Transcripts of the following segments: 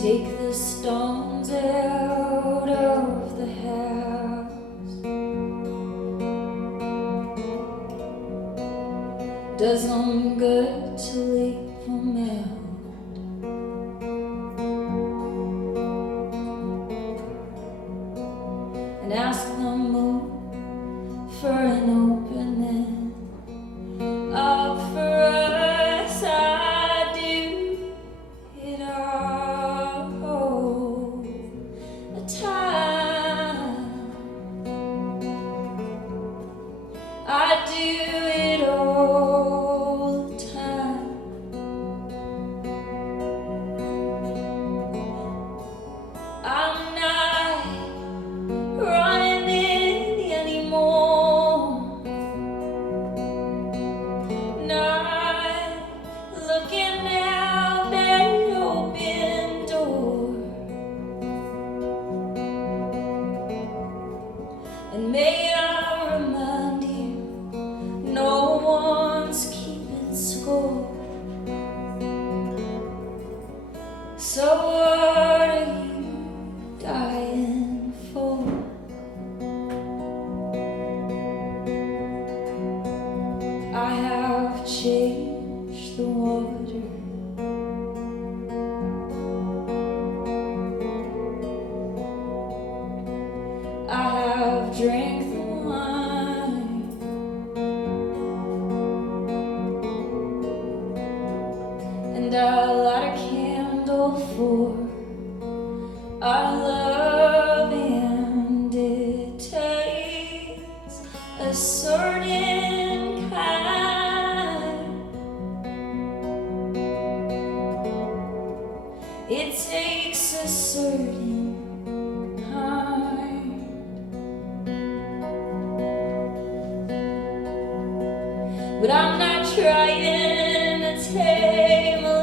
Take the stones out of the house. Does them good to leave them out. And ask the moon for an opening. Up for us, I do it all the time. I do it all the time. I'm not running anymore. Not looking out that open door. And may I remind you, no one's keeping score. So what are you dying for? I have changed the water. I have drank the wine. And I light a candle for our love, and it takes a certain kind. It takes a certain kind. But I'm not trying to tame a lion.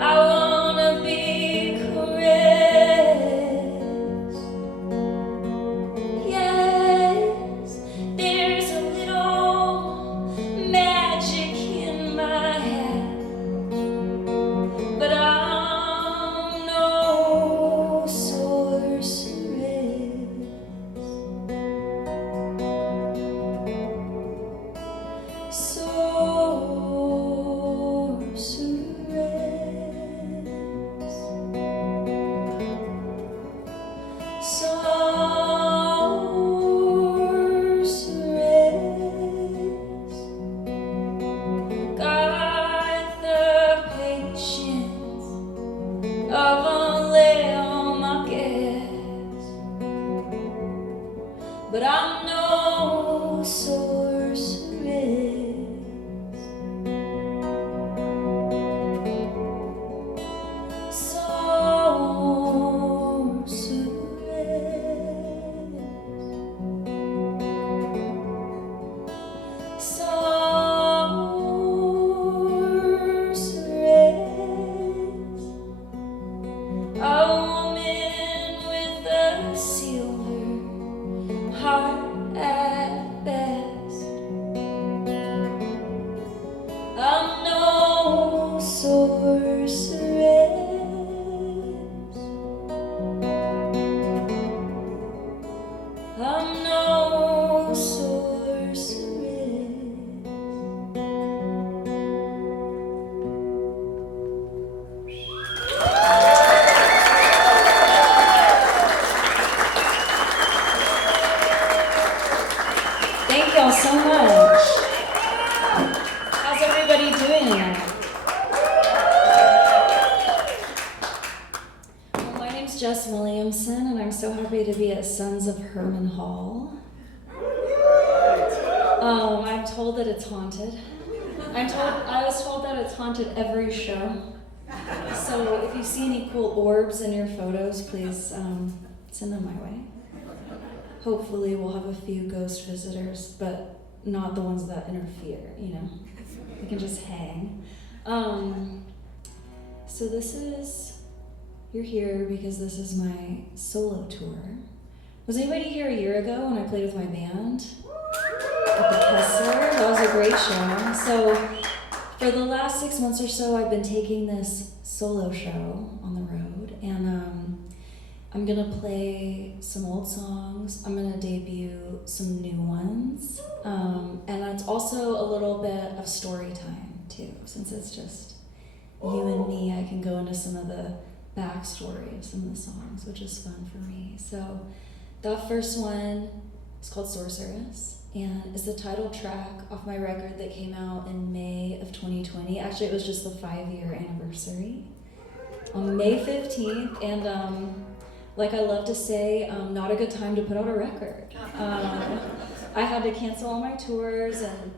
I wanna be caressed. Yes, there's a little magic in my head, but I'm no sorceress. Sorceress. Got the patience of a lamb, I guess, but I'm no sorceress. Sorceress. A woman with a silver heart at best. I'm no sorceress. I'm no sorceress. Thank y'all so much. How's everybody doing? Well, my name's Jess Williamson, and I'm so happy to be at Sons of Hermann Hall. I'm told that it's haunted. I was told that it's haunted every show. So if you see any cool orbs in your photos, please send them my way. Hopefully we'll have a few ghost visitors, but not the ones that interfere, you know. We can just hang. So you're here because this is my solo tour. Was anybody here a year ago when I played with my band? at the Kessler. That was a great show. So for the last 6 months or so, I've been taking this solo show on the road, and I'm gonna play some old songs. I'm gonna debut some new ones, and it's also a little bit of story time too, since it's just you and me. I can go into some of the backstory of some of the songs, which is fun for me. So that first one is called Sorceress, and it's the title track off my record that came out in May of 2020. Actually, it was just the 5-year anniversary on May 15th, and like I love to say, not a good time to put out a record. I had to cancel all my tours, and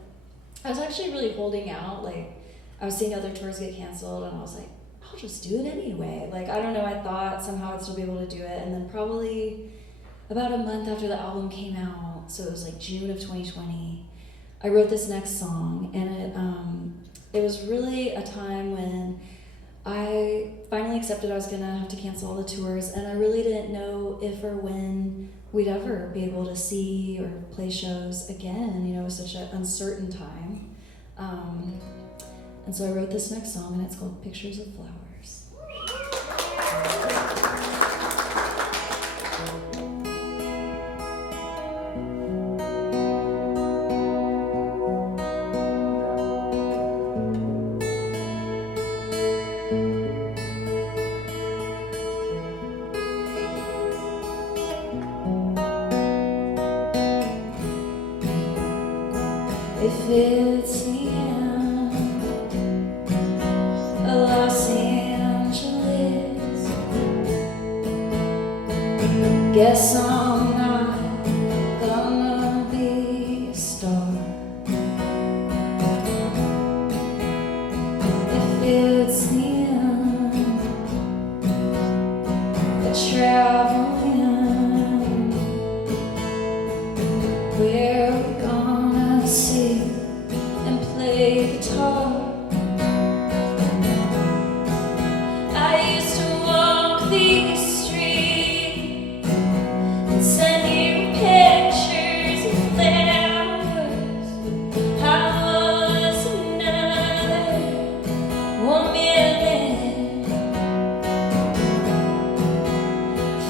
I was actually really holding out. Like, I was seeing other tours get canceled, and I was like, I'll just do it anyway. Like, I don't know, I thought somehow I'd still be able to do it, and then probably about a month after the album came out, so it was like June of 2020, I wrote this next song, and it was really a time when I finally accepted I was gonna have to cancel all the tours, and I really didn't know if or when we'd ever be able to see or play shows again. You know, it was such an uncertain time. And so I wrote this next song, and it's called Pictures of Flowers. If it's the end of Los Angeles, guess I'm not gonna be a star. If it's the end of traveling, where we gonna sing and play guitar? I used to walk these streets and send you pictures of flowers. I was another woman,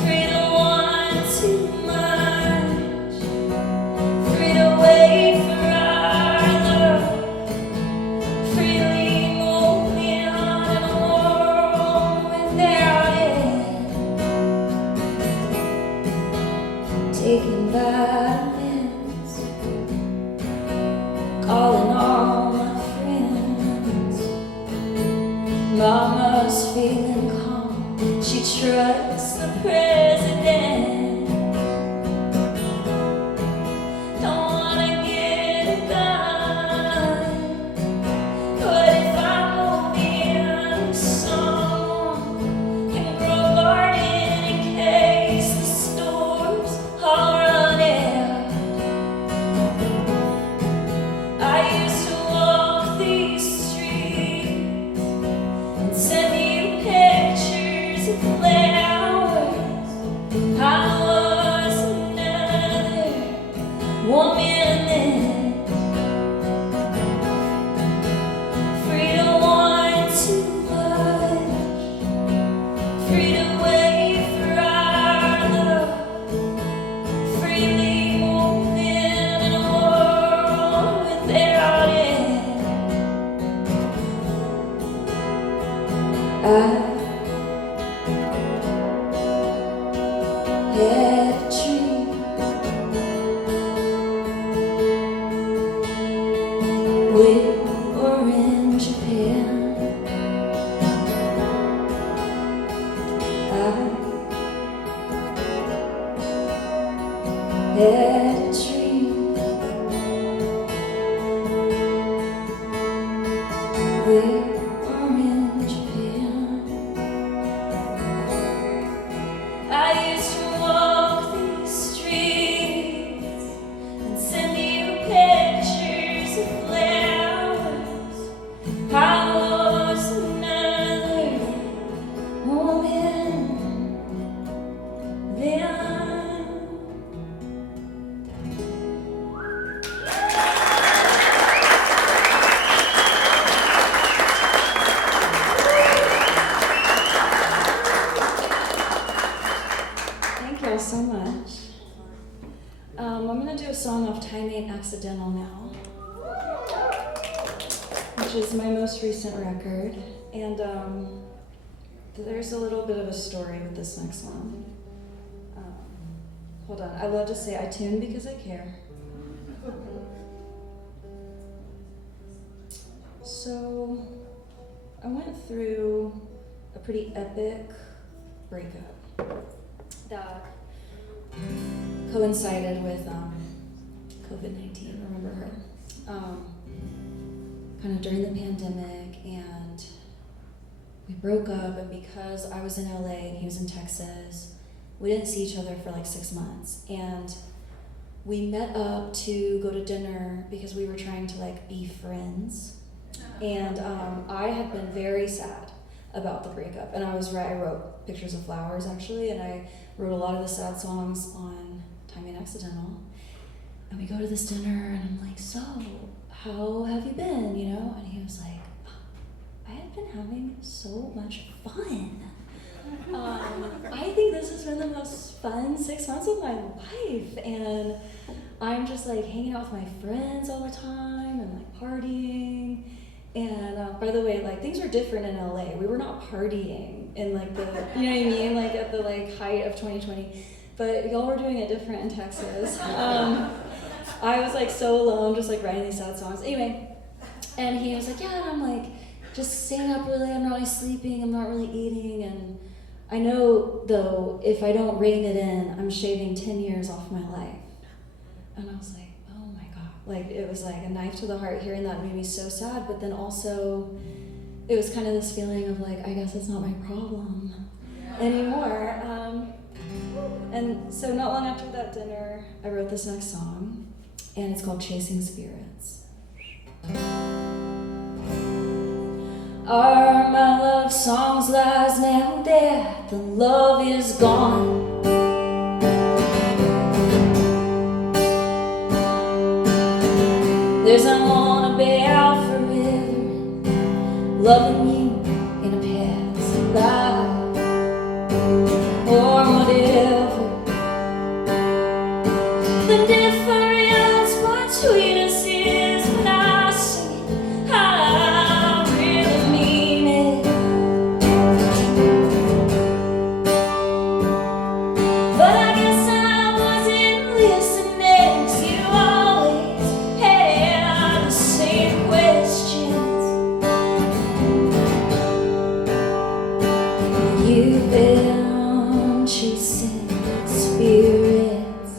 free to want too much, free to wait for our love, freely moving on in a world without it, taking vitamins, calling all my friends. Mama's feeling calm, she trusts the president. Don't wanna get a gun, but if I'm moving someone can grow a garden in case the stores all run out. I used to walk these streets and send you pictures of flowers. I was another woman then, free to want too much, free to wait for our love, freely moving in a world without it. I had a dream we were in Japan. I had a dream we were in Japan. I used to walk these streets and send you pictures of flowers. I was another woman then. Accidental Now, which is my most recent record. And there's a little bit of a story with this next one. Hold on, I love to say I tune because I care. So, I went through a pretty epic breakup that coincided with COVID-19, remember her? Kind of during the pandemic, and we broke up, and because I was in LA and he was in Texas, we didn't see each other for like 6 months, and we met up to go to dinner because we were trying to like be friends, and I had been very sad about the breakup, and I wrote Pictures of Flowers actually, and I wrote a lot of the sad songs on Timing Accidental, and we go to this dinner, and I'm like, so, how have you been, you know? And he was like, I have been having so much fun. I think this has been the most fun 6 months of my life, and I'm just like hanging out with my friends all the time and like partying. And by the way, like things were different in LA. We were not partying in like the, you know what I mean, like at the like height of 2020. But y'all were doing it different in Texas. I was like so alone, just like writing these sad songs. Anyway, and he was like, yeah, and I'm like just staying up really. I'm not really sleeping. I'm not really eating. And I know though, if I don't rein it in, I'm shaving 10 years off my life. And I was like, oh my God. Like it was like a knife to the heart. Hearing that made me so sad. But then also, it was kind of this feeling of like, I guess it's not my problem anymore. And so not long after that dinner, I wrote this next song, and it's called Chasing Spirits. Are my love songs lies now that the love is gone? There's I wanna be out forever, loving you in a past life, or whatever. The difference between us is when I sing it, I really mean it. But I guess I wasn't listening, 'cause you always had the same questions. You've been chasing spirits.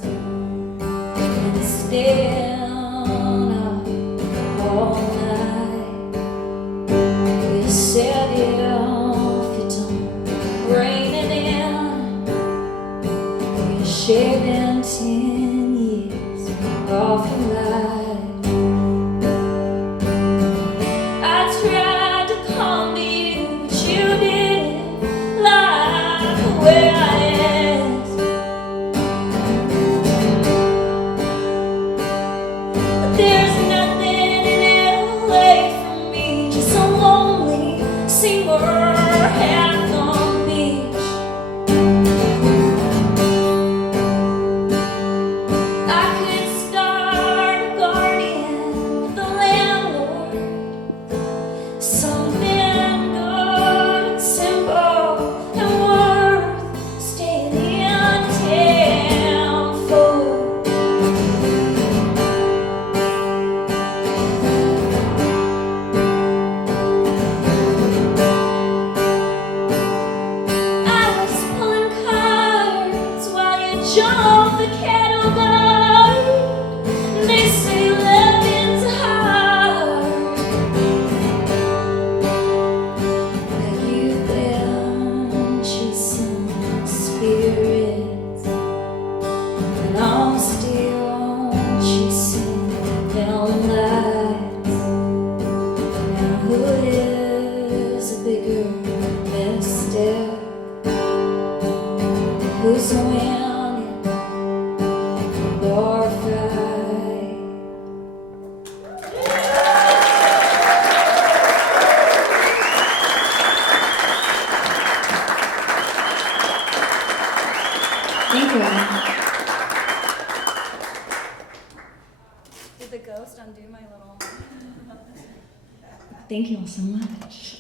Thank you all so much.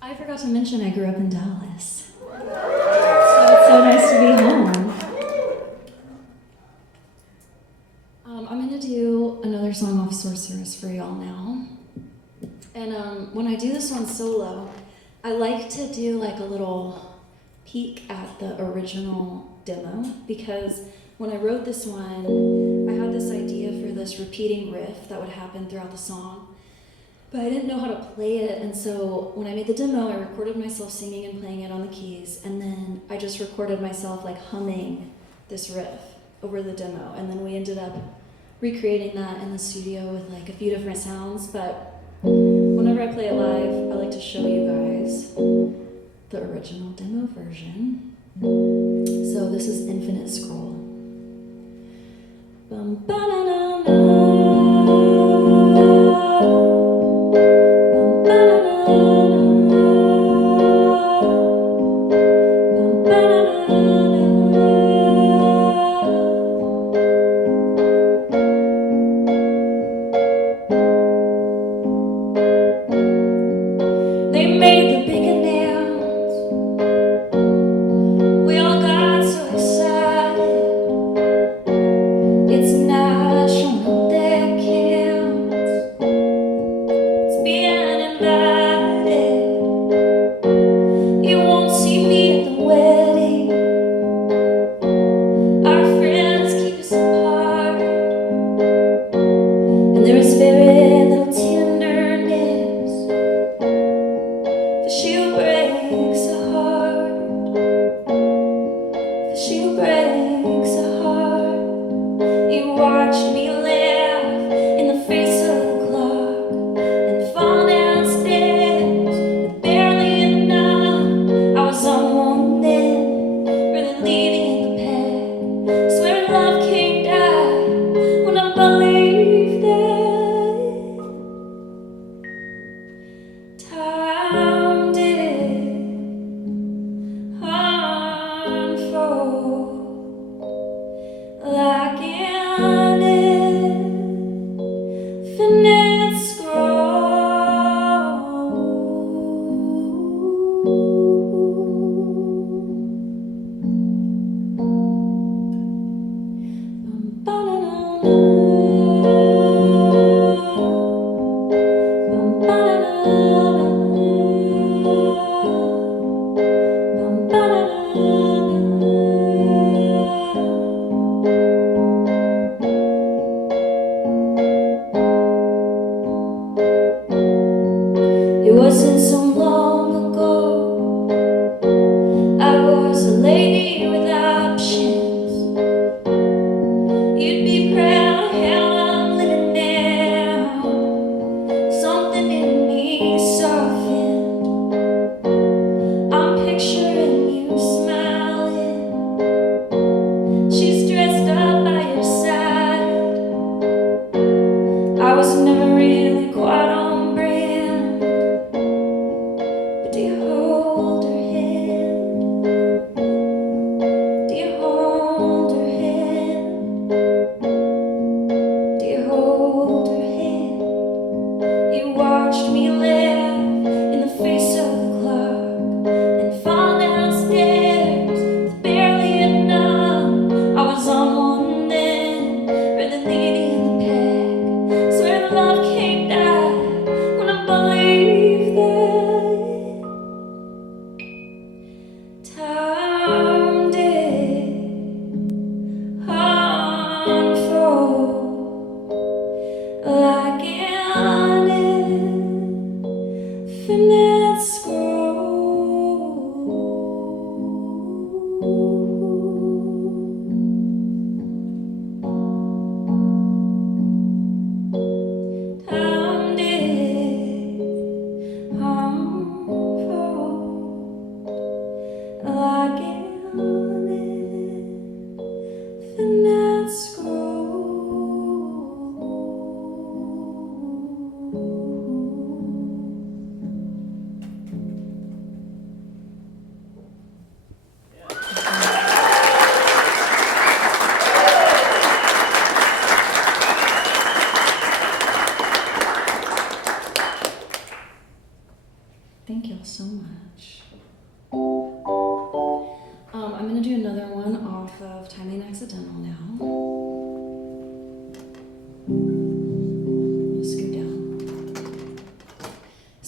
I forgot to mention I grew up in Dallas. So it's so nice to be home. I'm gonna do another song off Sorceress for y'all now. And when I do this one solo, I like to do like a little peek at the original demo, because when I wrote this one, I had this idea for this repeating riff that would happen throughout the song, but I didn't know how to play it, and so when I made the demo, I recorded myself singing and playing it on the keys, and then I just recorded myself like humming this riff over the demo, and then we ended up recreating that in the studio with like a few different sounds. But whenever I play it live, I like to show you guys the original demo version. So this is Infinite Scroll. Bum, ba-da-da-da.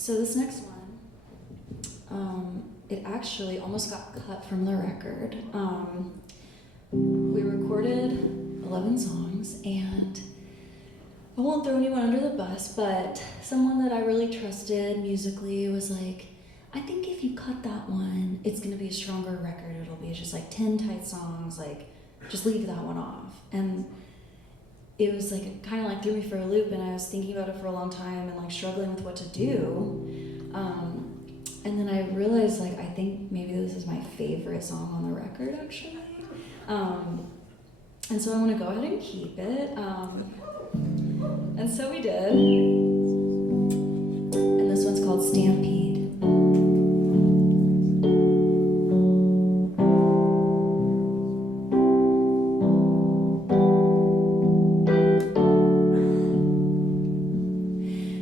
So this next one, it actually almost got cut from the record. We recorded 11 songs, and I won't throw anyone under the bus, but someone that I really trusted musically was like, I think if you cut that one, it's gonna be a stronger record. It'll be just like 10 tight songs, like just leave that one off. And it was like, it kind of like threw me for a loop, and I was thinking about it for a long time and like struggling with what to do. And then I realized, like, I think maybe this is my favorite song on the record, actually. And so I want to go ahead and keep it. And so we did. And this one's called Stampede.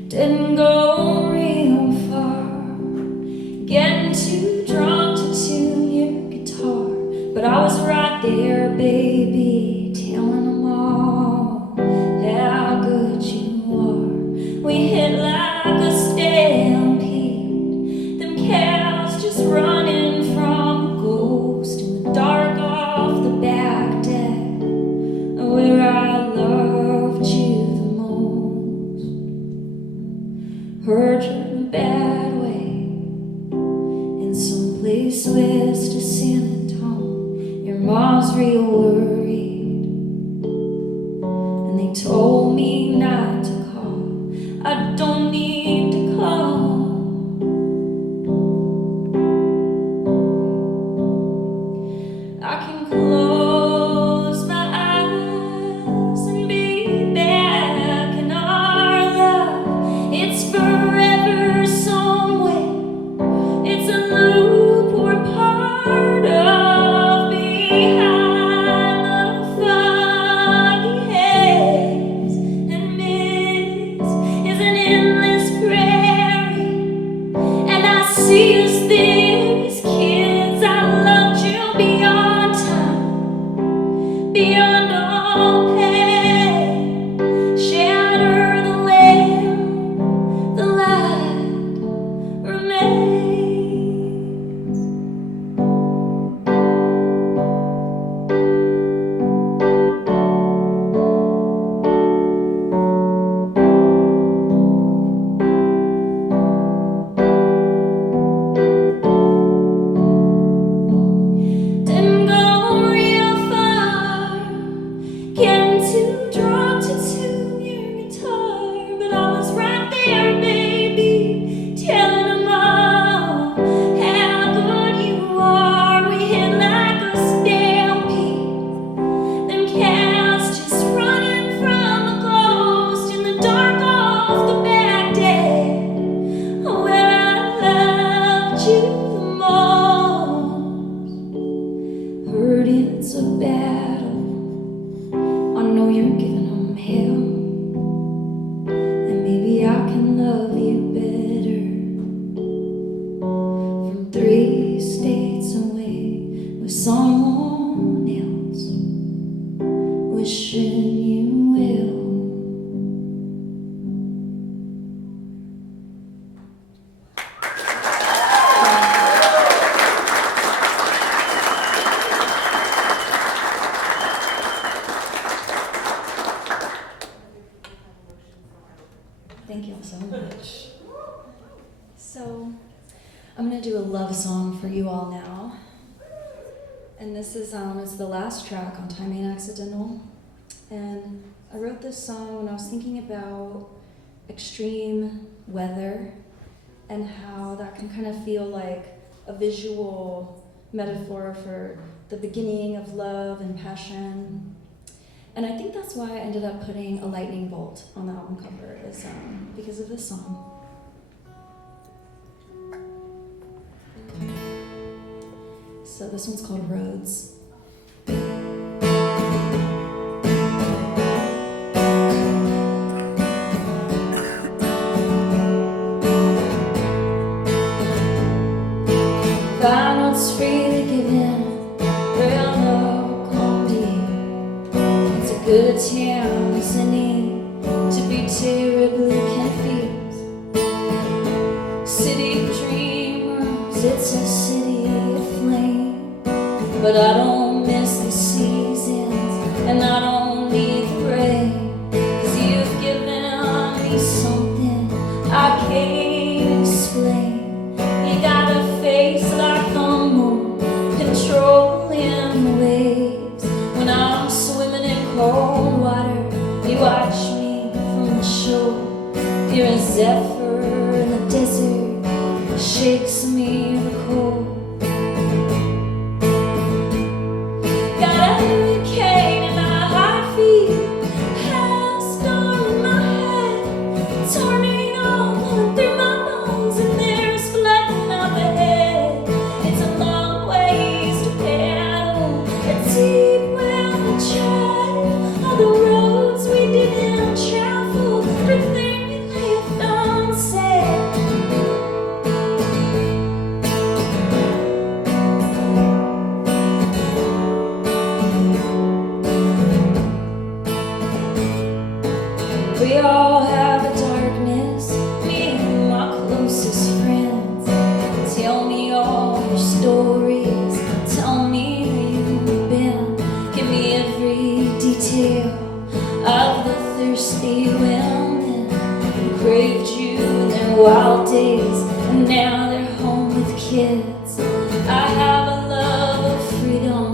Didn't go real far, getting too drunk to tune your guitar, but I was right there, baby, telling them all how good you are. We hit like a stampede, them cows just running from a ghost in the dark off the back deck, where I loved you the most. Heard you in a bad way, in some place west of San Antonio. Your mom's real worried, and they told me not to call. I don't need to call. I can close my eyes and be back in our love. It's forever somewhere. It's a loop we're part of, behind the foggy haze. And this is an endless prairie, and I see us there as kids. I loved you beyond time, beyond all pain. Shatter the lamp, the light remains. Didn't go real far, getting too drunk to tune your guitar, but I was right there, baby, telling them all how good you are. We hit like a stampede, them cows just running from a ghost in the dark off the back deck, where I loved you the most. Heard it's a battle, I know you're giving them hell, and maybe I can love you better from 3 states away with someone else, wishing you well. Thank you all so much. So, I'm gonna do a love song for you all now. And this is it's the last track on Time Ain't Accidental. And I wrote this song when I was thinking about extreme weather and how that can kind of feel like a visual metaphor for the beginning of love and passion. And I think that's why I ended up putting a lightning bolt on the album cover, is because of this song. So this one's called Roads. Violence freely given, real love come deep. It's a good town, it's a need to be terribly confused. a city aflame, but I don't miss the seasons, and I don't need the rain, 'cause you've given me something I can't explain. You got a face like a moon, controlling waves. When I'm swimming in cold water, you watch me from the shore. You're a zephyr in the desert, shakes me the cold. Got a hurricane in my heartbeat, hailstorm in my head, tornado blowing through my bones, and there's flooding up ahead. It's a long ways to paddle, a deep well to tread, all the roads we didn't travel, everything we left unsaid. We all have a darkness, me and my closest friends. Tell me all your stories, tell me who you've been. Give me every detail of the thirsty women who craved you in their wild days, and now they're home with kids. I have a love of freedom,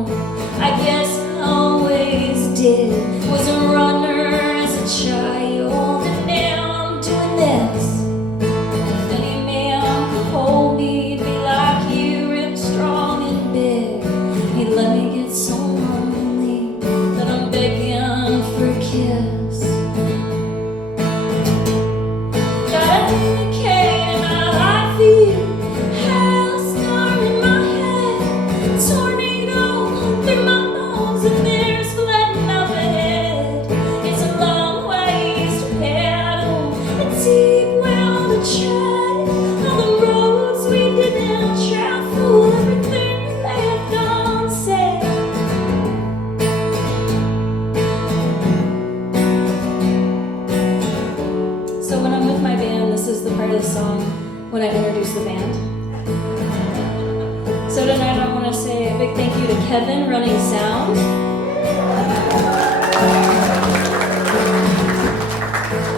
I guess I always did. Was a runner as a child, and now I'm doing this. If any man could hold me, he'd be like you, ripped, strong and big. He'd let me get so lonely that I'm begging for a kiss. Got a hurricane in my heartbeat, hailstorm in my head, tornado blowing through my bones, and there's flooding up ahead. It's a long ways to paddle, a deep well to tread, all the roads we didn't travel, everything we left unsaid. So when I'm with my band, this is the part of the song when I introduce the band. So tonight I want to say a big thank you to Kevin running sound,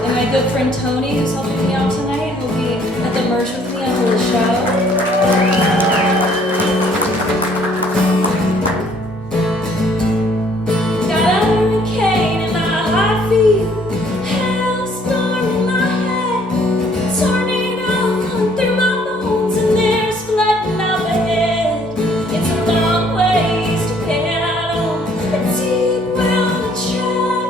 and my good friend Tony who's helping me out tonight. He'll be at the merch with me until the show. Got a hurricane in my heartbeat, hailstorm in my head, tornado blowing through my bones, and there's flooding up ahead. It's a long ways to paddle, a deep well to tread,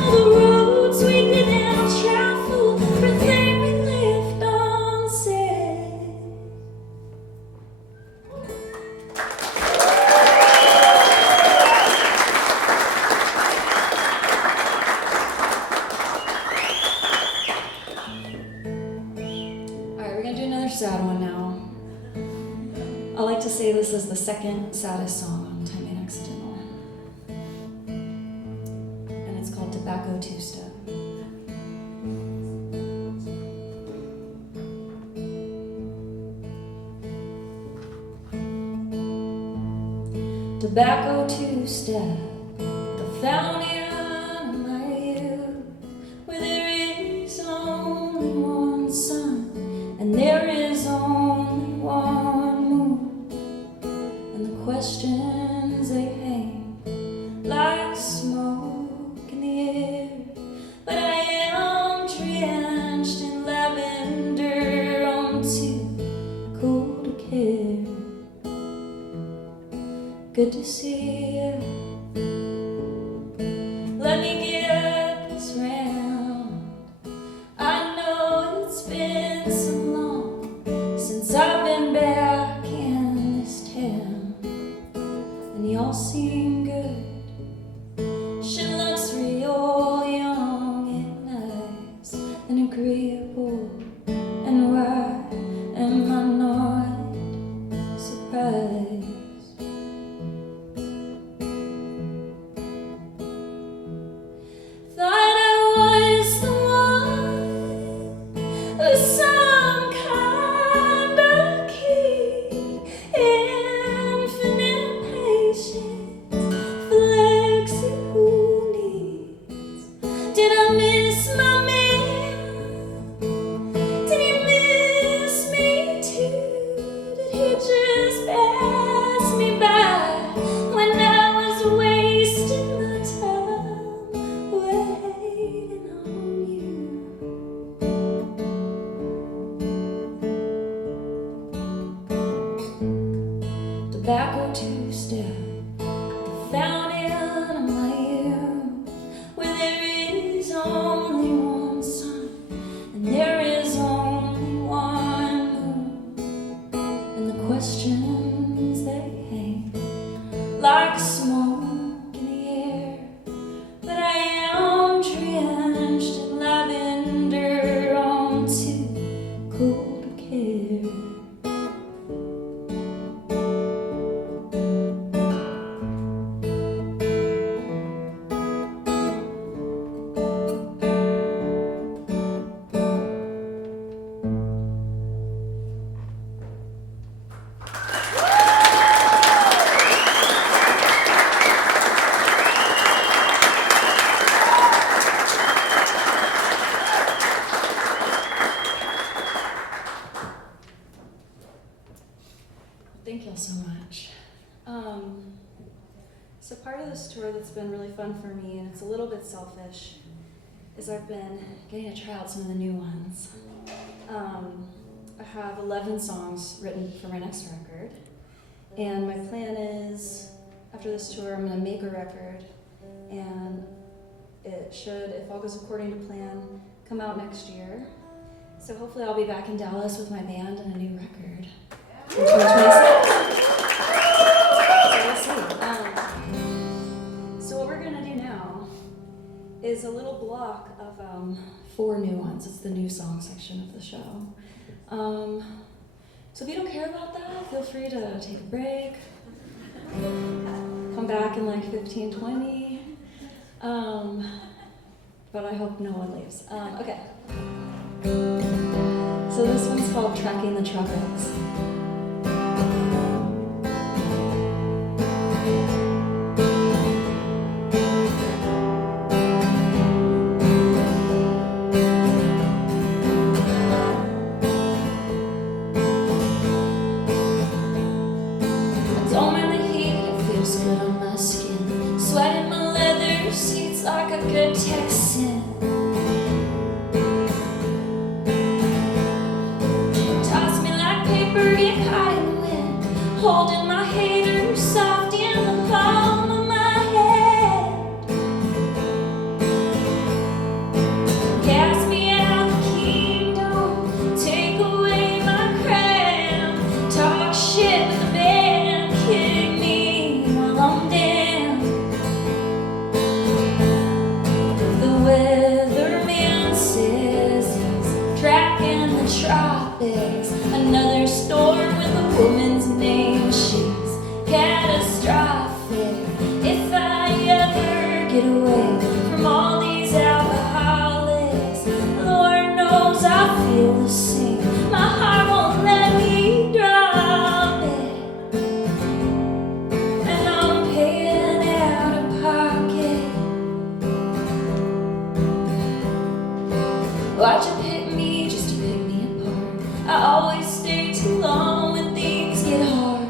all the roads we didn't travel, everything we left unsaid. Alright, we're gonna do another sad one now. I like to say this is the second saddest song on Time Ain't Accidental. And it's called Tobacco Two-Step. Tobacco two-step, the fountain of my youth, where there is only one sun, and there is only one moon, and the questions they hang like smoke in the air. But I am drenched in lavender, I'm too cold to care. Good to see you. Let me get this round. I know it's been so long since I've been back in this town, and y'all seem good. She looks real young and nice and agreeable, and why am I not surprised? this tour that's been really fun for me, and it's a little bit selfish, is I've been getting to try out some of the new ones. I have 11 songs written for my next record, and my plan is, after this tour, I'm going to make a record, and it should, if all goes according to plan, come out next year. So hopefully I'll be back in Dallas with my band and a new record in 2026. So we'll see. So what we're going to do now is a little block of 4 new ones. It's the new song section of the show. So if you don't care about that, feel free to take a break. Come back in like 15, 20. But I hope no one leaves. Okay. So this one's called Tracking the Tropics. Holding my hater soft in the palm of my hand. Cast me out the kingdom, take away my crown. Talk shit with the band, kick me while I'm down. The weatherman says he's tracking the tropics. Another storm with a woman's name. She's catastrophic. If I ever get away from all these alcoholics, Lord knows I feel the same. My heart won't let me drop it, and I'm paying out of pocket. Watch you pick me just to pick me apart. I always stay too long when things get hard.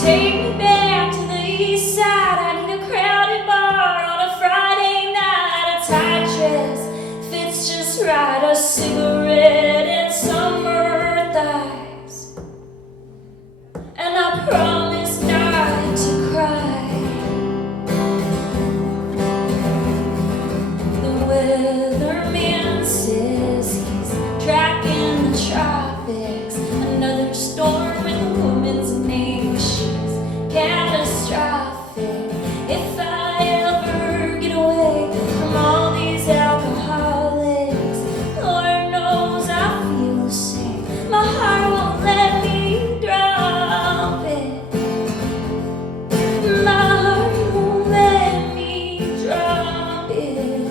Take me back to the east side. I need a crowded bar on a Friday night. A tight dress fits just right. A cigarette and summer thighs. And I promise not to cry. The weatherman says he's tracking the tropics. Another storm with a woman's name. Catastrophic. If I ever get away from all these alcoholics, Lord knows I feel the same. My heart won't let me drop it. My heart won't let me drop it.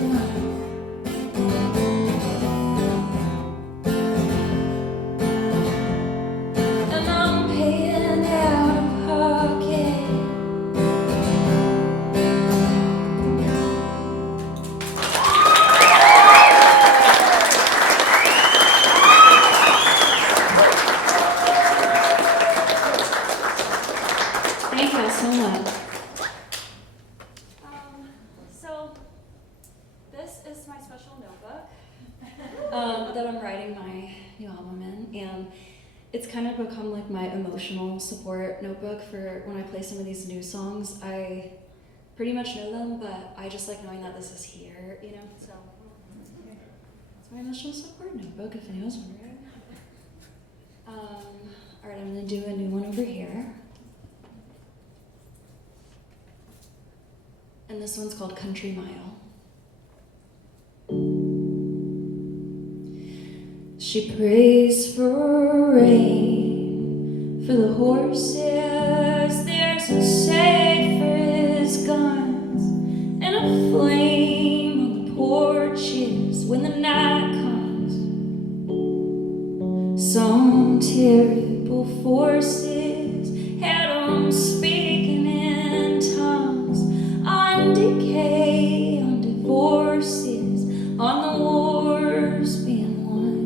And I'm paying out of pocket. Thank you all so much. So this is my special notebook that I'm writing my new album in, and it's kind of become like my emotional support notebook for when I play some of these new songs. I pretty much know them, but I just like knowing that this is here, you know? So it's my emotional support notebook, if anyone's wondering. All right, I'm gonna do a new one over here. And this one's called Country Mile. She prays for rain, for the horses, there's a safe for his guns, and a flame on the porches when the night comes. Some terrible forces had 'em speaking in tongues, on decay, on divorces, on the wars being won.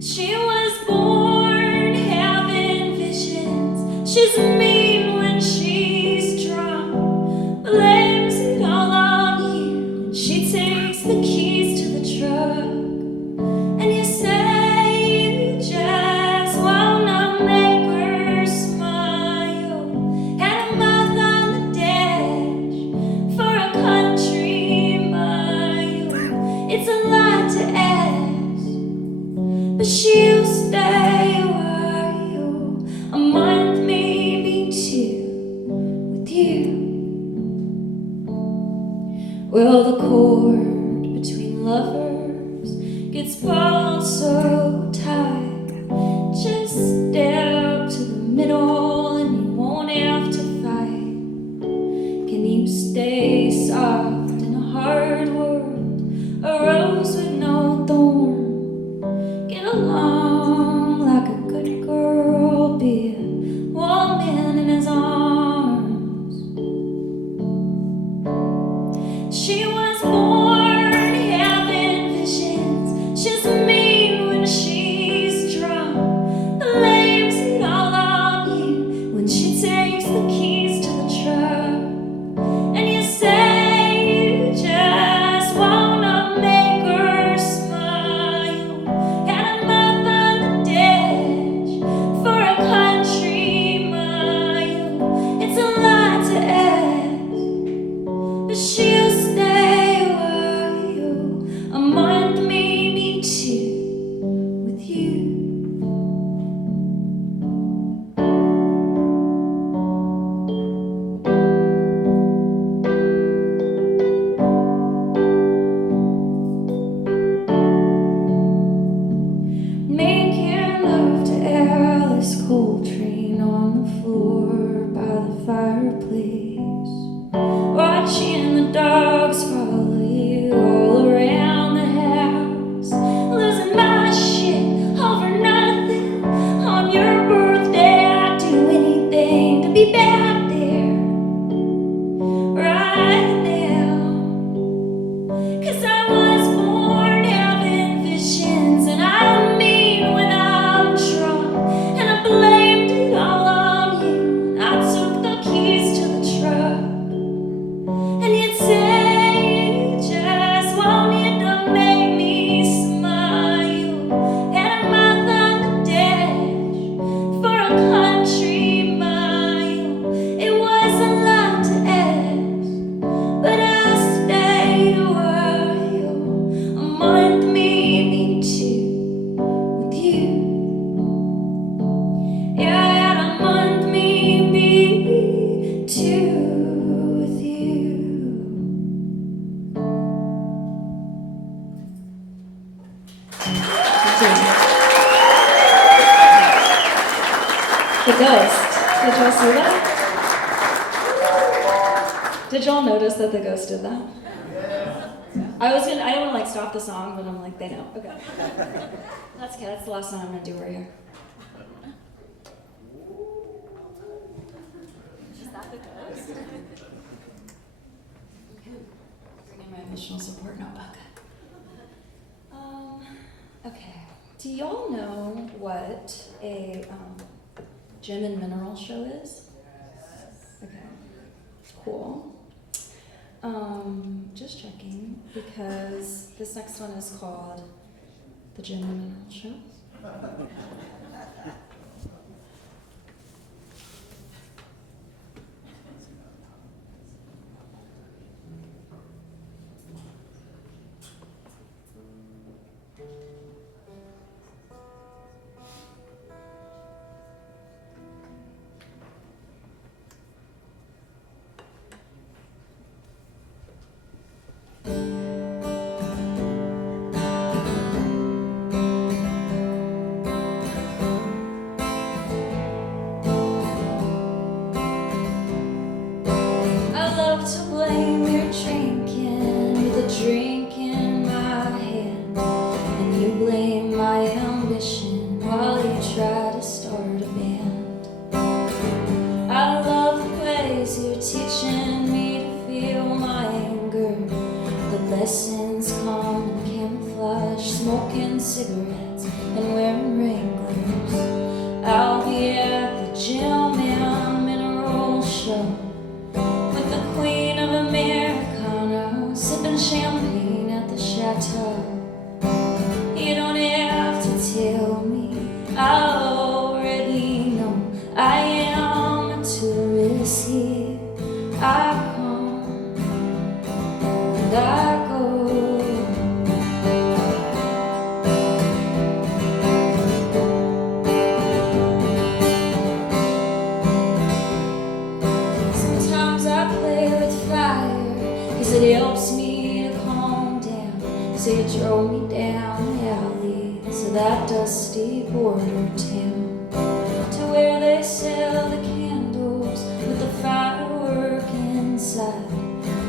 She was born having visions. She's mean when she's drunk, blames it all on you when she takes the keys to the truck. And you say you just wanna make her smile. Had a mouth on the dash for a country mile. It's a lot to ask, but she'll stay a while, a month, maybe two, with you. Well, the cord between lovers gets pulled so tight. Just step to the middle and you won't have to fight. Can you stay soft in a hard world, a rose with no thorn? Get along like a good girl, be a woman in his arms. She was born having visions. She's mean when she's drunk, blames it all on you when she takes the keys to the truck. And you say you just wanna make her smile. Had a mouth on the dash for a country mile. It's a lot to ask, but she'll stay a while, a month, maybe two, with you. Making love to Alice Coltrane on the floor by the fireplace, watching the dogs follow you all around the house, losing my shit over nothing. On your birthday I'd do anything to be back there right now. 'Cause I was born having visions, and I'm mean when I'm drunk, and I blamed it all on you. I took the keys to the truck, and you'd say you just wanted to make me smile. Had a mouth on the dash for a country mile. It was a lot to ask, but I stayed a while, a month, maybe two, with you. Yeah, I had a month, maybe two, with you. The ghost. Did y'all see that? Did y'all notice that the ghost did that? I didn't want to like stop the song, but I'm like, they know. Okay. That's okay, that's the last song I'm gonna do right here. Is that the ghost? Bringing my emotional support notebook. Okay. Do y'all know what a gem and mineral show is? Okay. Cool. Just checking, because this next one is called the Gem and Mineral Show. Lessons come in camouflage, smoking cigarettes and wearing Wranglers. I'll be at the Gem and Mineral Show with the Queen of Americana, sipping champagne at the chateau. You don't have to tell me, I already know I am a tourist here. I come and I go. Sometimes I play with fire, 'cause it helps me to calm down. So you drove me down the alley to that dusty border town, to where they sell the candles with the firework inside.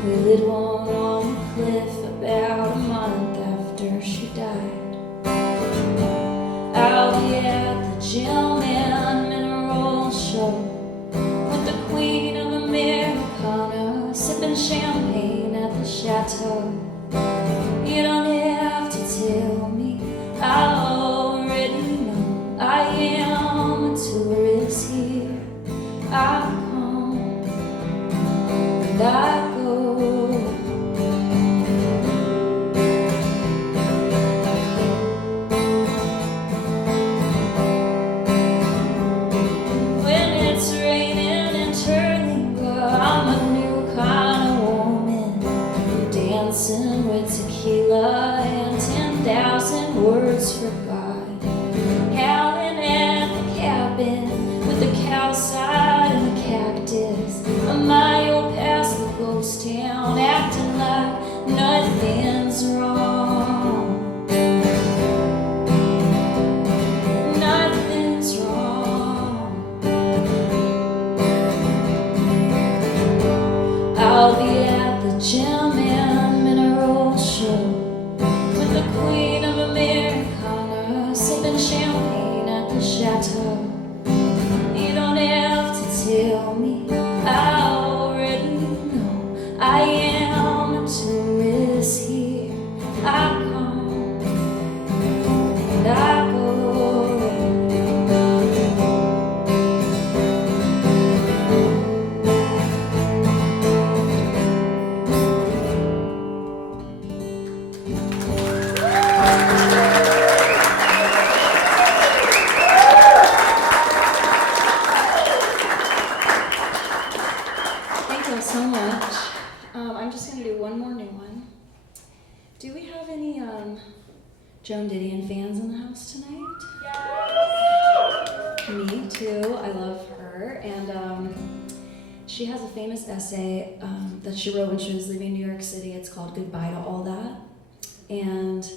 We lit one on the cliff about a month after she died. I'll be at the Gem and Mineral Show with the Queen of Americana, sipping champagne at the chateau. You don't have to tell me, I already know I am a tourist here. I come and I go. When it's raining in Turlinga, I'm a new kind of woman, dancing with tequila and 10,000 words for God, howling at the cabin with the cowside and the cactus, a mile past the ghost town, acting like nothing's wrong. Nothing's wrong. I'll be at the Gem and Mineral Show with the Queen of Americana, sipping champagne at the chateau. You don't have to tell me, I already know I am a tourist here. I come and I go. Thank you so much. I'm just going to do one more new one. Do we have any Joan Didion fans in the house tonight? Yes! Me too. I love her. And she has a famous essay that she wrote when she was leaving New York City. It's called Goodbye to All That. And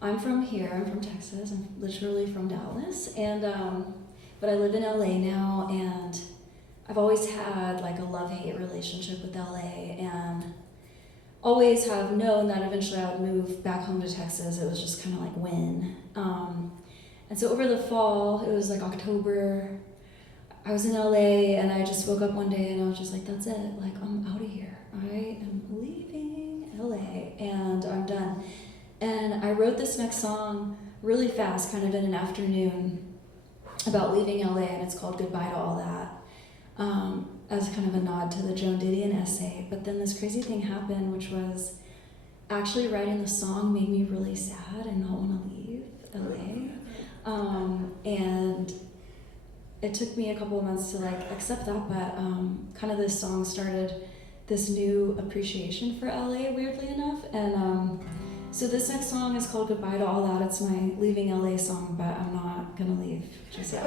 I'm from here. I'm from Texas. I'm literally from Dallas. And but I live in LA now, and I've always had like a love-hate relationship with LA, and always have known that eventually I would move back home to Texas. It was just kind of like when. And so over the fall, it was like October, I was in LA, and I just woke up one day and I was just like, that's it, like I'm out of here. I am leaving LA and I'm done. And I wrote this next song really fast, kind of in an afternoon, about leaving LA, and it's called Goodbye to All That. As kind of a nod to the Joan Didion essay. But then this crazy thing happened, which was actually writing the song made me really sad and not want to leave LA. And it took me a couple of months to like accept that, but kind of this song started this new appreciation for LA, weirdly enough. And so this next song is called Goodbye to All That. It's my leaving LA song, but I'm not gonna leave just yet.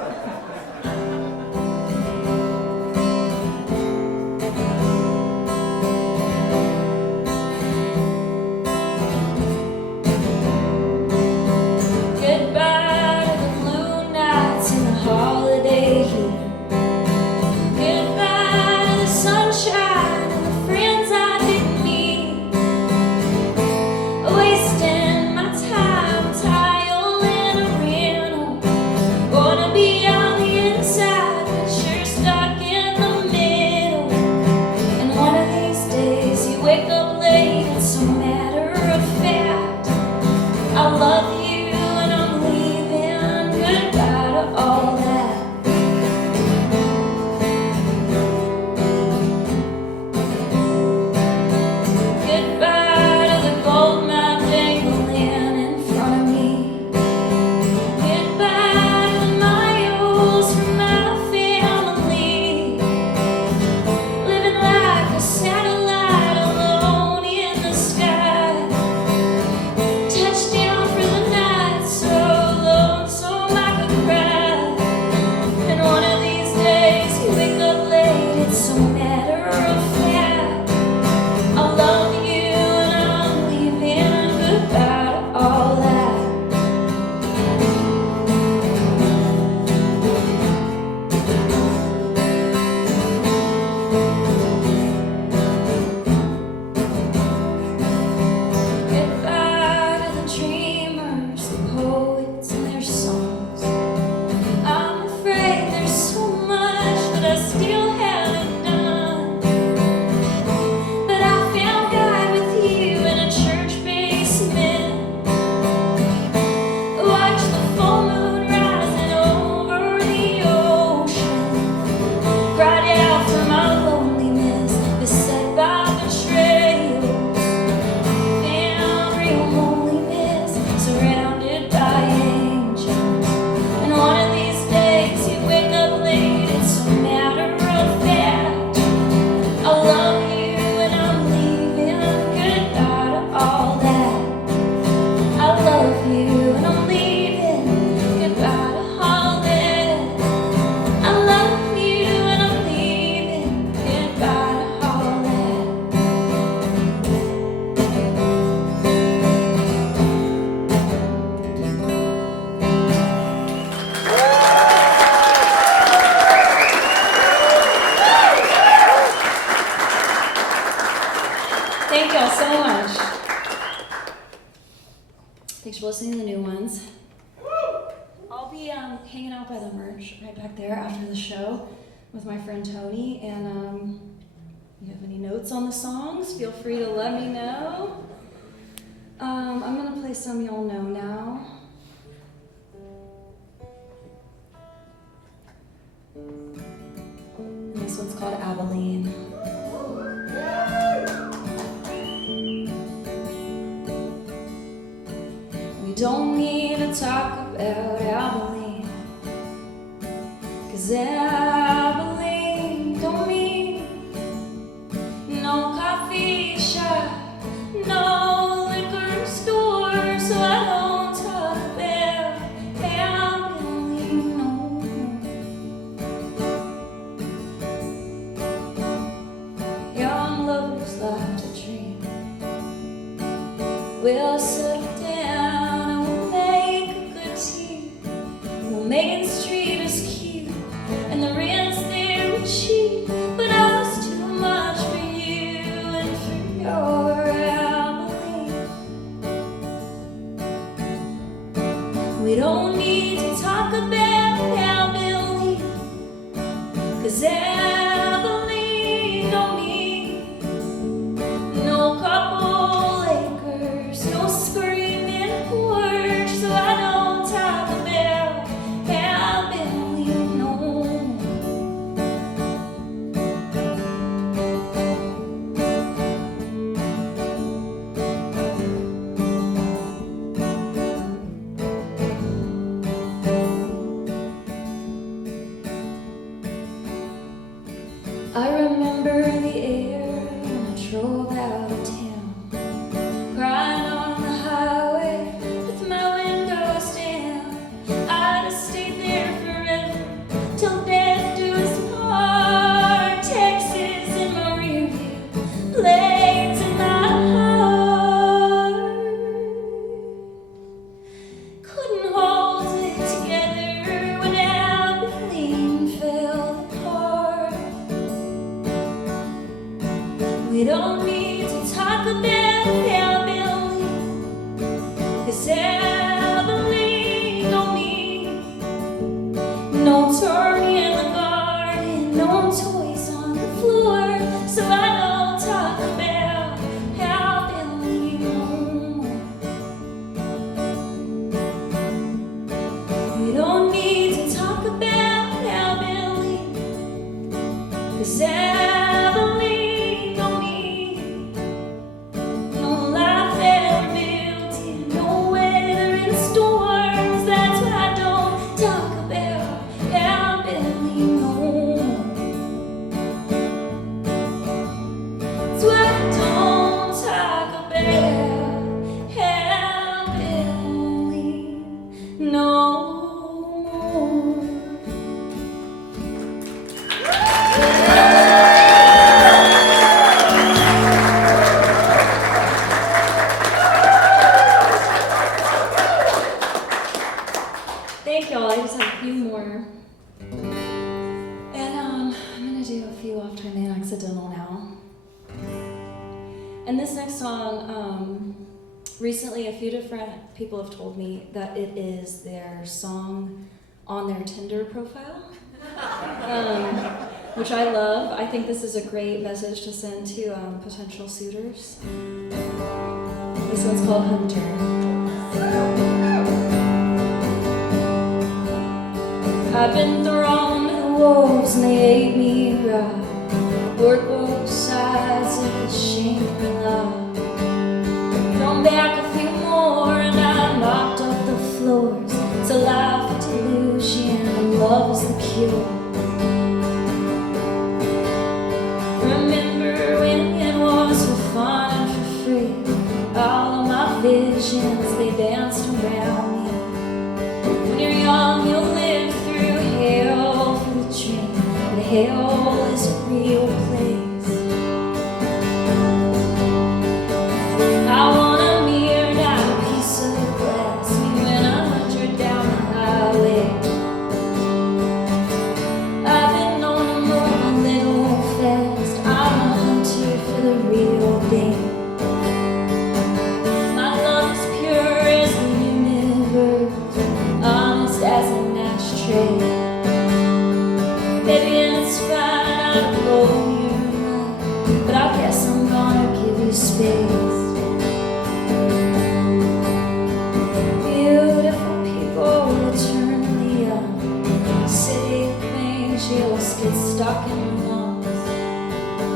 Thank y'all so much. Thanks for listening to the new ones. I'll be hanging out by the merch right back there after the show with my friend Tony. And if you have any notes on the songs, feel free to let me know. I'm going to play some y'all know now. And this one's called Abilene. We don't need to talk about Abilene, 'cause Abilene don't mean no coffee shop, no liquor store, so I don't talk about Abilene no more. Young lovers like to dream. We'll sit down and we'll make a good tea. Main Street is cute and the rents there were cheap, but I was too much for you and for your Abilene. We don't need to talk about Abilene, 'cause Abilene don't mean no couple acres, no screaming porch, so I don't talk about Abilene no more. have been leaned, has ever leaned on me. No turning in the garden, no toys on the floor, so I don't talk about how been leaned no more. We don't need to talk about how been leaned, 'cause ever leaned on me. No life ever built in, no weather and storms. That's why I don't talk about how been leaned no more. That's why I don't talk about how been leaned no more. Thank y'all. I just have a few more. And I'm gonna do a few off time and accidental now. And this next song, recently a few different people have told me that it is their song on their Tinder profile, which I love. I think this is a great message to send to potential suitors. This one's called Hunter. I've been thrown to the wolves and they ate me raw. Worked both sides of the shameful law. Thrown back a few more and I knocked off the floors. It's a life of delusion and love is the cure. Remember when it was for fun and for free. All of my visions, they danced around me. When you're young, you'll live through hell for the dream, but hell is a real place. I want a mirror, not a piece of glass. We went 100 down the highway. I've been on the move a little fast. I'm a hunter for the real thing. My love is pure as the universe, honest as an ashtray. Baby, it's fine, I blow your mind, but I guess I'm gonna give you space. Beautiful people eternally young, city of angels get stuck in the lungs.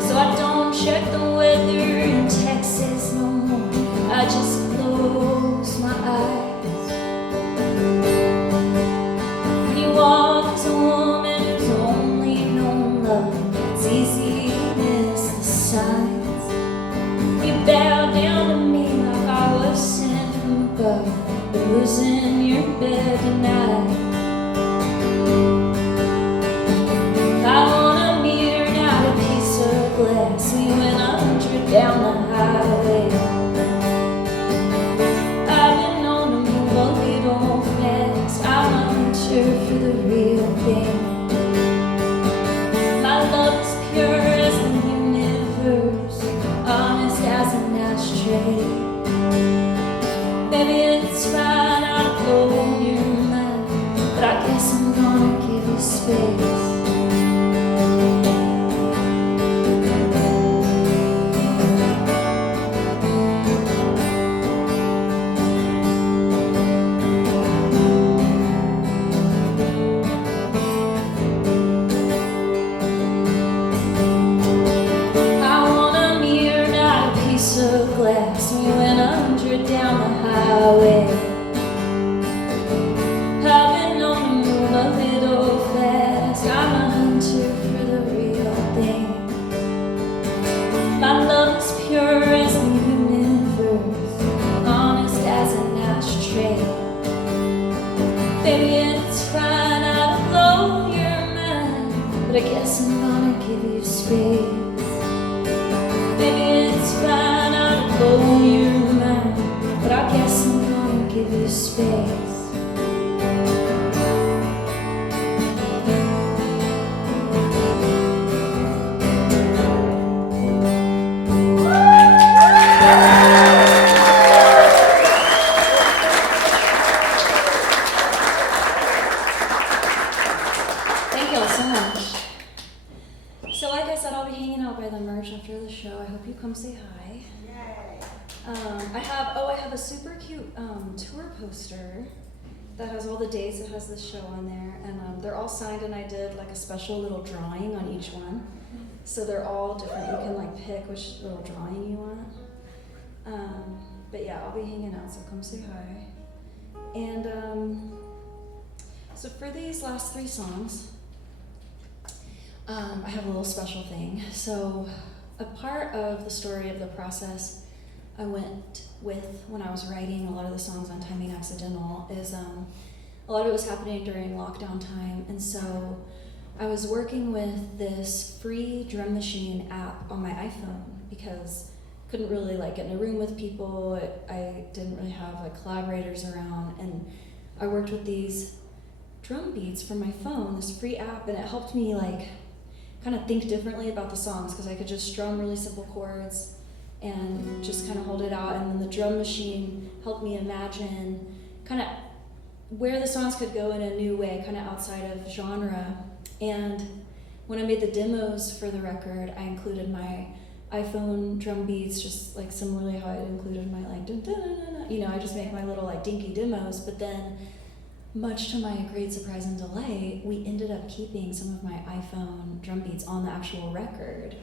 So I don't check the weather in Texas no more, I just close my eyes. When you walk as a woman who's only known love, it's easy to miss the signs. You bow down to me like I was sent from above, but who's in your bed tonight? I want a mirror, not a piece of glass. We went 100 down the highway. I've been on the move a little fast. I'm a hunter for the real thing. My love is pure as the universe, honest as an ashtray. Baby, it's fine, I'll blow your mind, but I guess I'm gonna give you space. Glass. We went 100 down the highway. I've been on the move a little fast. I'm a hunter for the real thing. My love is pure as the universe, honest as an ashtray. Baby, it's fine, I'll blow your mind, but I guess I'm gonna give you space. Baby, it's fine, I'll blow your mind, but I guess I'm gonna give you space. I have a super cute tour poster that has all the dates. It has this show on there, and they're all signed, and I did like a special little drawing on each one. So they're all different. You can like pick which little drawing you want. But yeah, I'll be hanging out, so come say hi. And so for these last 3 songs, I have a little special thing. So a part of the story of the process I went with when I was writing a lot of the songs on Timing Accidental is a lot of it was happening during lockdown time, and so I was working with this free drum machine app on my iPhone because I couldn't really like get in a room with people. I didn't really have like collaborators around, and I worked with these drum beats from my phone, this free app, and it helped me like kind of think differently about the songs because I could just strum really simple chords and just kind of hold it out, and then the drum machine helped me imagine kind of where the songs could go in a new way, kind of outside of genre. And when I made the demos for the record, I included my iPhone drum beats, just like similarly how I included my like dun, dun, dun, dun, dun. You know, I just make my little like dinky demos, but then much to my great surprise and delight, we ended up keeping some of my iPhone drum beats on the actual record.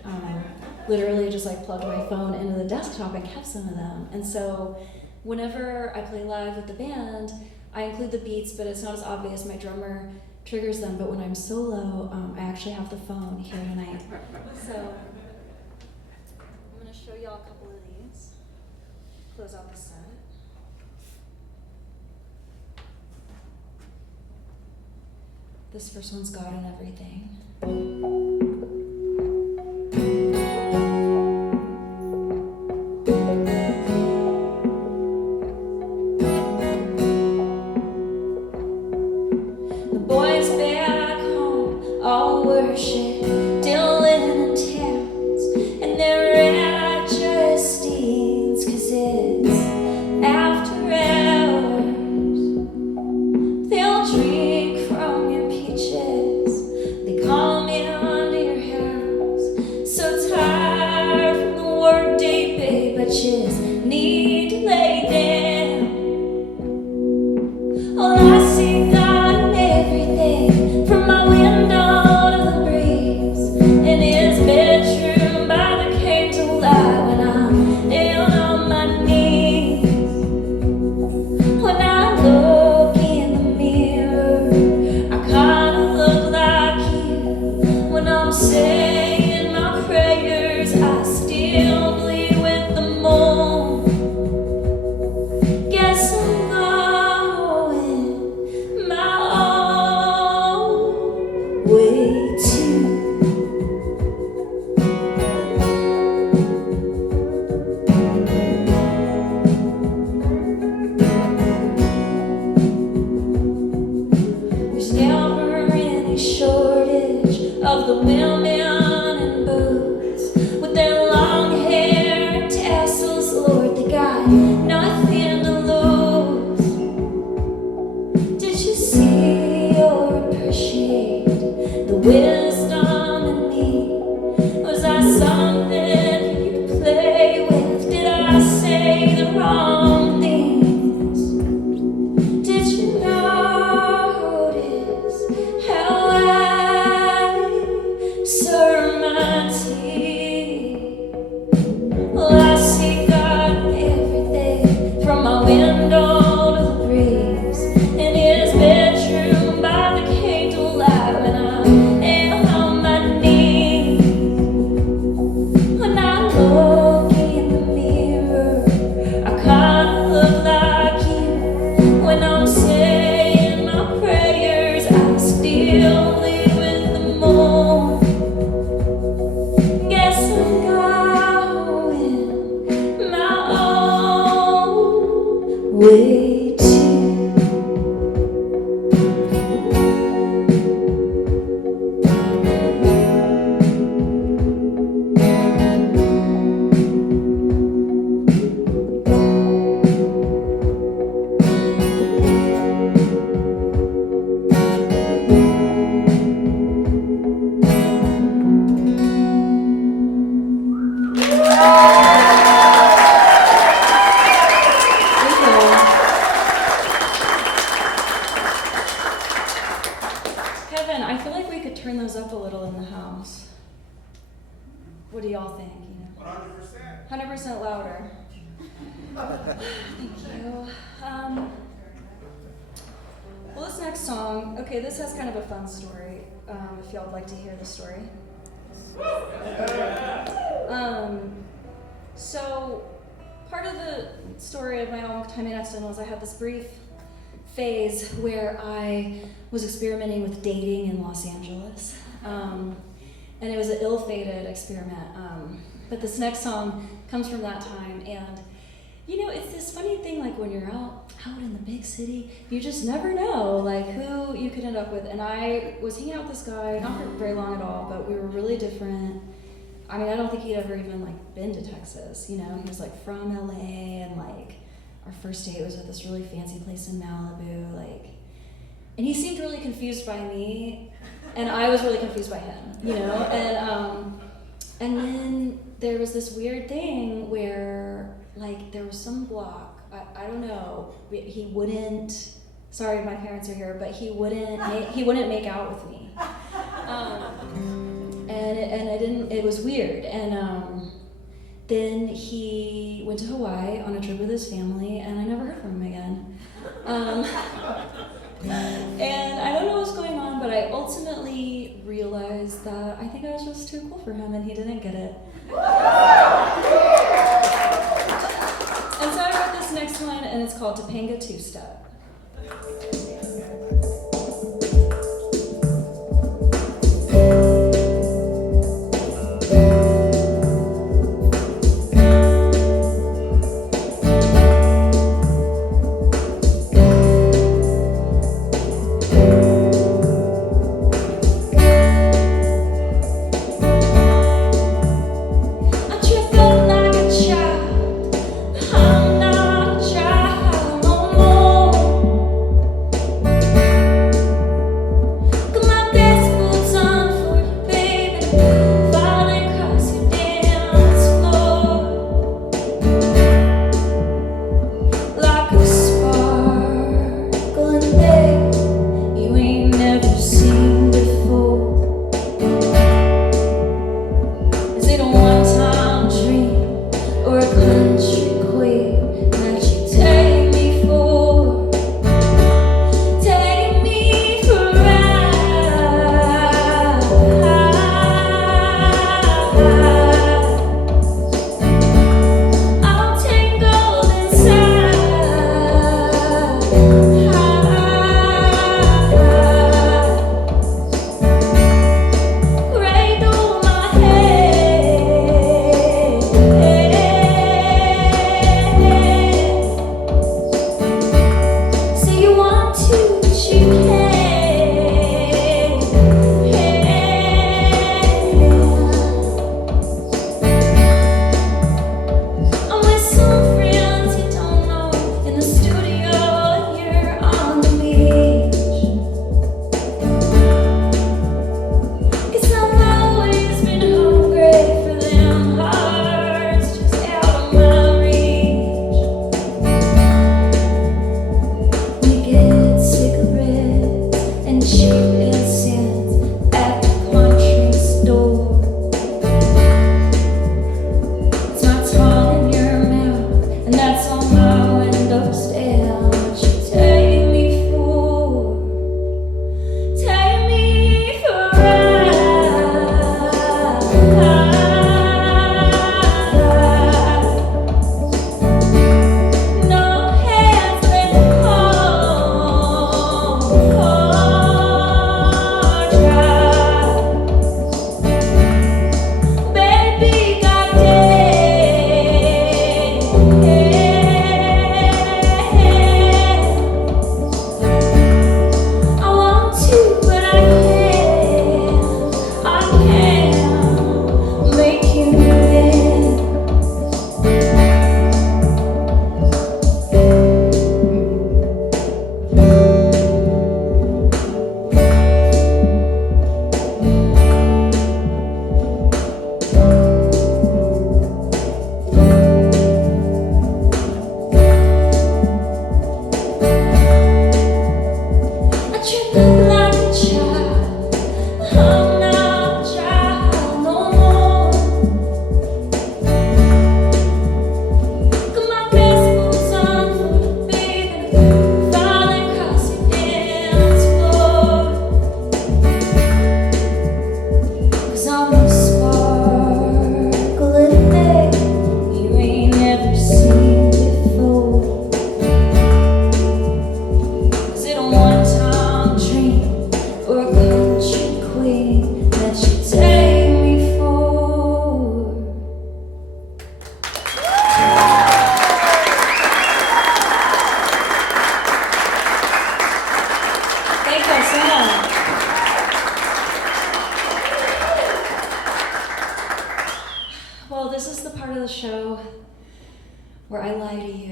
Literally just like plugged my phone into the desktop and kept some of them. And so whenever I play live with the band, I include the beats, but it's not as obvious. My drummer triggers them, but when I'm solo, I actually have the phone here tonight. So I'm gonna show y'all a couple of these. Close out the set. This first one's God and Everything. The boys back home all worship Dylan and Towns and their righteous deeds, 'cause it's after hours. They'll drink from your peaches. They call me under your house. So tired from the workday, babe, I just need to lay down. All I see God in everything, from my window to the breeze, in his bedroom by the candlelight when I'm down on my knees. When I look in the mirror, I kinda look like you. When I'm saying my prayers, I still bleed with the moon. Guess I'm going my own way too. There's never any shortage of the women in boots with their long hair and tassels. Lord, they got nothing to lose. Did you see or appreciate the wisdom in me? Was I something for you to play with? Did I say the wrong things? Did you notice how I serve my tea? Well, I see God in everything, from my window to the breeze, in his bedroom by the candlelight when I am on my knees. When I look in the mirror, I kinda look like you. When I'm saying my prayers, I still bleed with the moon. Guess I'm going my own way too. 10% louder. Thank you. Well, this next song, okay, this has kind of a fun story, if y'all would like to hear the story. So, part of the story of my own time in Eston was I had this brief phase where I was experimenting with dating in Los Angeles. And it was an ill-fated experiment. But this next song comes from that time, and you know, it's this funny thing, like when you're out in the big city, you just never know, like, who you could end up with. And I was hanging out with this guy, not for very long at all, but we were really different. I mean, I don't think he'd ever even, like, been to Texas, you know? He was, like, from LA, and, like, our first date was at this really fancy place in Malibu, like, and he seemed really confused by me, and I was really confused by him, you know? And then there was this weird thing where, like, there was some block, I don't know, he wouldn't, sorry my parents are here, but he wouldn't make out with me. And I didn't, it was weird. And then he went to Hawaii on a trip with his family, and I never heard from him again. And I don't know what's going on, but I ultimately realized that I think I was just too cool for him, and he didn't get it. And so I wrote this next one, and it's called Topanga Two-Step.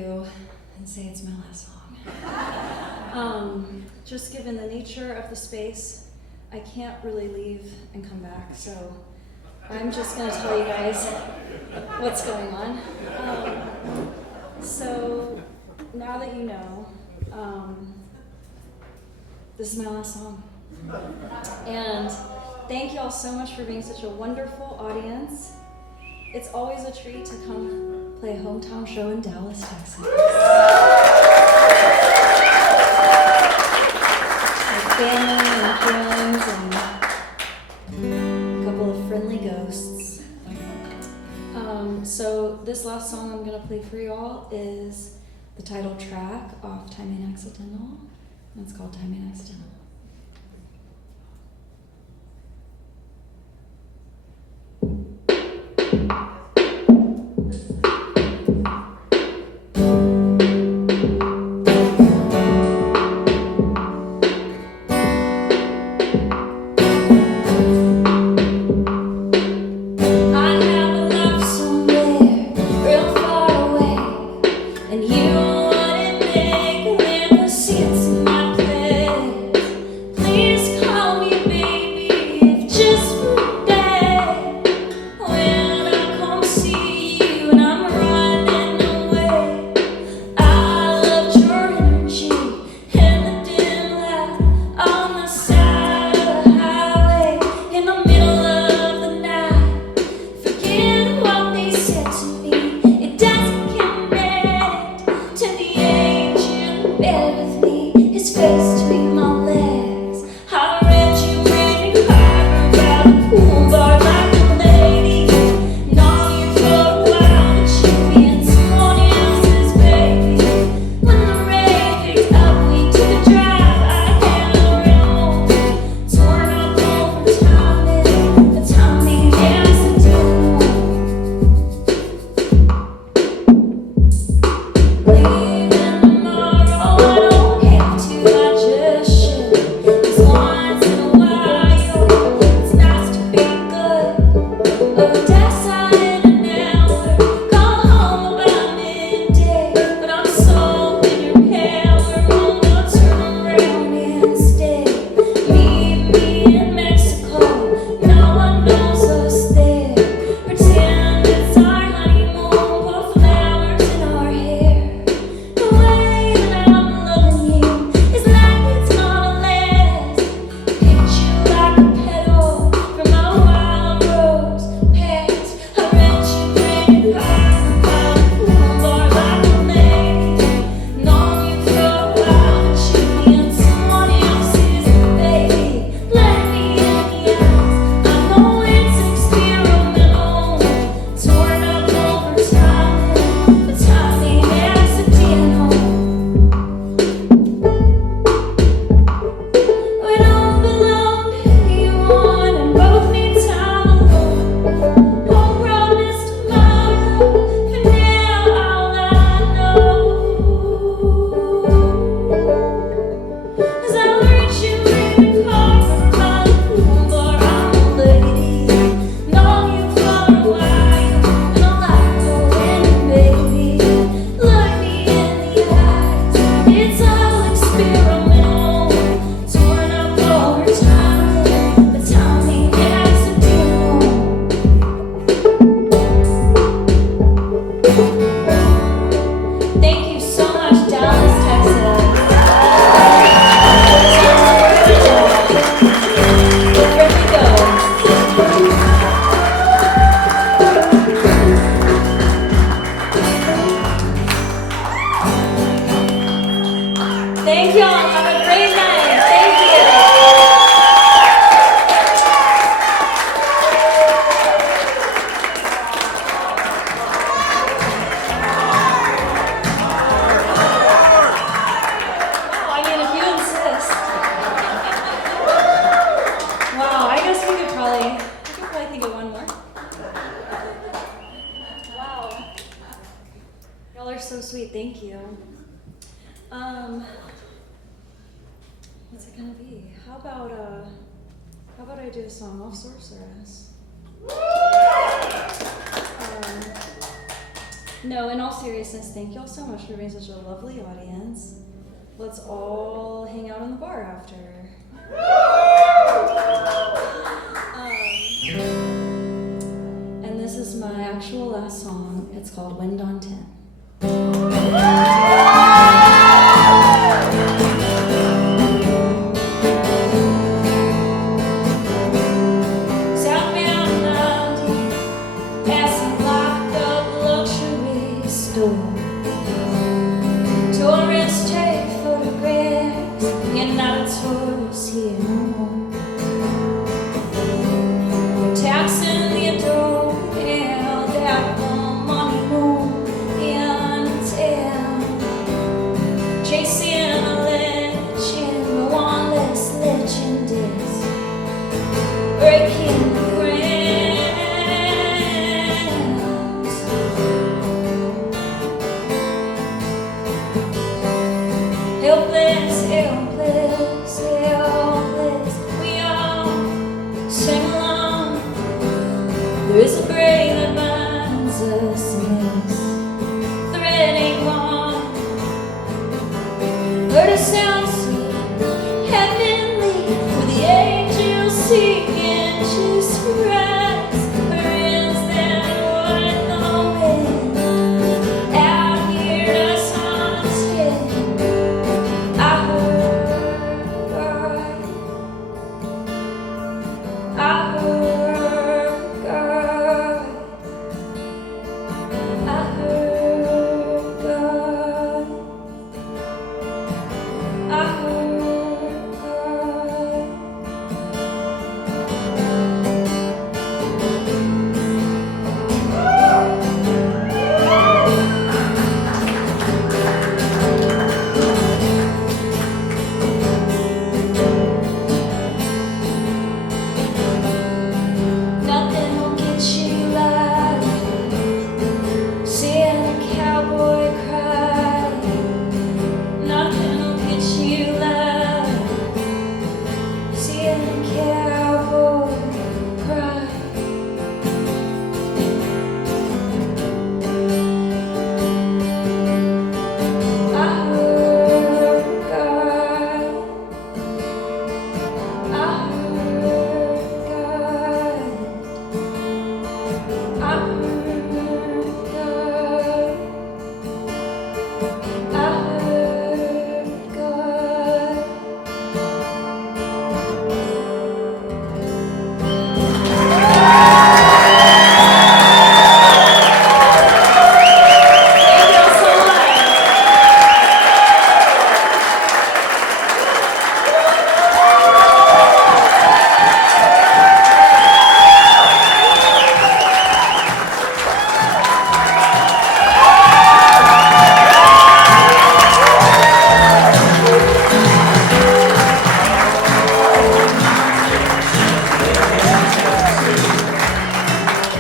you and say it's my last song. Just given the nature of the space, I can't really leave and come back, so I'm just going to tell you guys what's going on. So now that you know, this is my last song. And thank you all so much for being such a wonderful audience. It's always a treat to come play a hometown show in Dallas, Texas. With family and friends and a couple of friendly ghosts. So this last song I'm going to play for y'all is the title track off Time Ain't Accidental. And it's called Time Ain't Accidental. sweet, thank you. What's it gonna be? How about I do a song off Sorceress? No, in all seriousness, thank you all so much for being such a lovely audience. Let's all hang out in the bar after. And this is my actual last song. It's called Wind on Tin. Southbound 90, passing locked up luxury store. Tourists take photographs, you're not a tourist here no more. Taxing the adore, held out for money more in town. Chasing a legend, but one less legend is breaking the grounds. Helpless, helpless, helpless, we all sing along. There is a braid that binds us in this threading bond. Heard a sound so heavenly, with the angels singing just right. Where is that white the wind out here us haunted? I heard God, I heard God, I heard God, I heard God. Nothing will get you like seeing a cowboy cry. Nothing will get you like seeing a cowboy cry. I heard God, I heard God, I heard God, I heard God. Thank y'all so much.